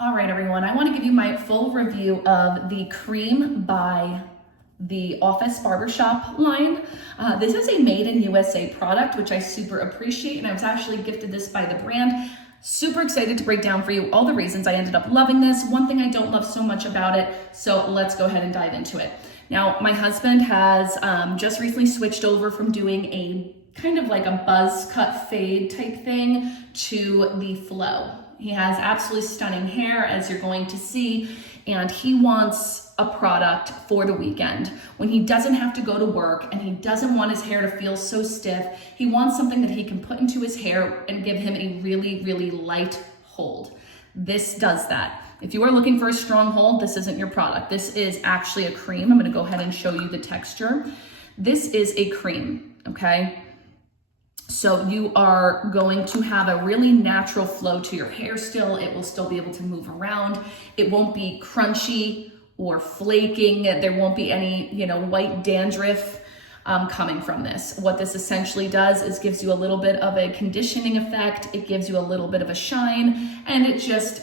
All right, everyone, I want to give you my full review of the cream by the Office Barbershop line. This is a made in USA product, which I super appreciate, and I was actually gifted this by the brand. Super excited to break down for you all the reasons I ended up loving this. One thing I don't love so much about it, so let's go ahead and dive into it. Now, my husband has just recently switched over from doing a kind of like a buzz cut fade type thing to the flow. He has absolutely stunning hair, as you're going to see, and he wants a product for the weekend when he doesn't have to go to work and he doesn't want his hair to feel so stiff. He wants something that he can put into his hair and give him a really, really light hold. This does that. If you are looking for a strong hold, this isn't your product. This is actually a cream. I'm gonna go ahead and show you the texture. This is a cream, okay? So you are going to have a really natural flow to your hair still. It will still be able to move around. It won't be crunchy or flaking. There won't be any, white dandruff coming from this. What this essentially does is gives you a little bit of a conditioning effect. It gives you a little bit of a shine, and it just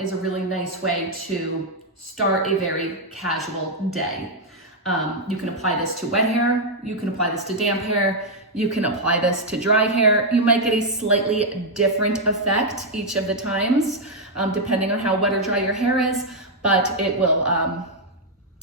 is a really nice way to start a very casual day. You can apply this to wet hair. You can apply this to damp hair. You can apply this to dry hair. You might get a slightly different effect each of the times, depending on how wet or dry your hair is, but it will,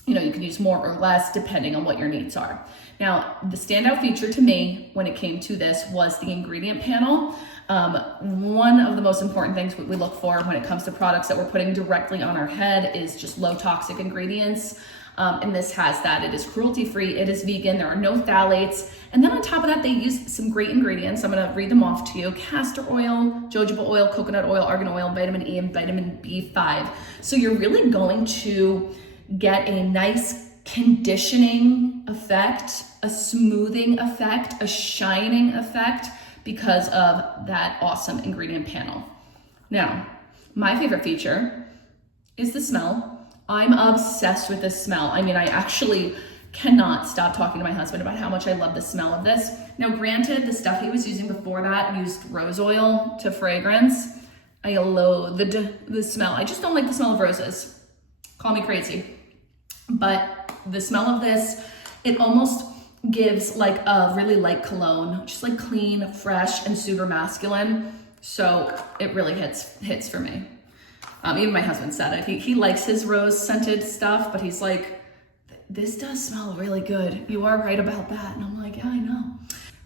you can use more or less depending on what your needs are. Now, the standout feature to me when it came to this was the ingredient panel. One of the most important things we look for when it comes to products that we're putting directly on our head is just low toxic ingredients. And this has that. It is cruelty-free, it is vegan, there are no phthalates. And then on top of that, they use some great ingredients. I'm gonna read them off to you. Castor oil, jojoba oil, coconut oil, argan oil, vitamin E, and vitamin B5. So you're really going to get a nice conditioning effect, a smoothing effect, a shining effect because of that awesome ingredient panel. Now, my favorite feature is the smell. I'm obsessed with this smell. I mean, I actually cannot stop talking to my husband about how much I love the smell of this. Now, granted, the stuff he was using before that used rose oil to fragrance. I loathed the smell. I just don't like the smell of roses. Call me crazy. But the smell of this, it almost gives like a really light cologne, just like clean, fresh, and super masculine. So it really hits for me. Even my husband said it. He likes his rose scented stuff, but he's like, this does smell really good. You are right about that. And I'm like, yeah, I know.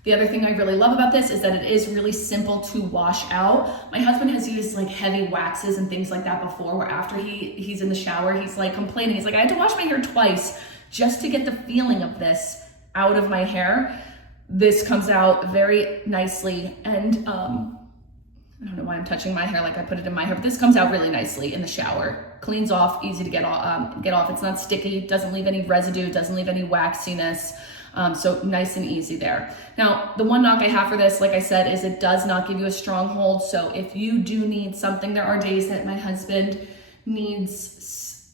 The other thing I really love about this is that it is really simple to wash out. My husband has used like heavy waxes and things like that before, where after he's in the shower, he's like complaining. He's like, I had to wash my hair twice just to get the feeling of this out of my hair. This comes out very nicely, and I don't know why I'm touching my hair like I put it in my hair, but this comes out really nicely in the shower. Cleans off, easy to get off. It's not sticky, doesn't leave any residue, doesn't leave any waxiness. So nice and easy there. Now, the one knock I have for this, like I said, is it does not give you a strong hold. So if you do need something, there are days that my husband needs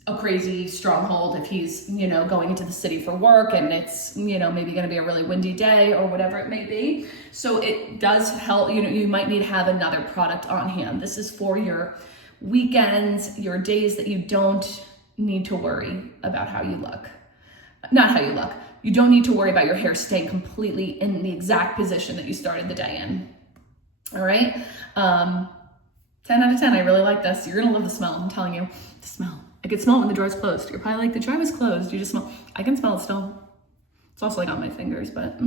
a crazy strong hold if he's, going into the city for work and it's, maybe going to be a really windy day or whatever it may be. So it does help, you might need to have another product on hand. This is for your weekends, your days that you don't need to worry about how you look. Not how you look. You don't need to worry about your hair staying completely in the exact position that you started the day in. All right. 10 out of 10. I really like this. You're going to love the smell. I'm telling you, the smell. I can smell it when the drawer's closed. You're probably like, the drawer was closed. You just smell. I can smell it still. It's also like on my fingers, but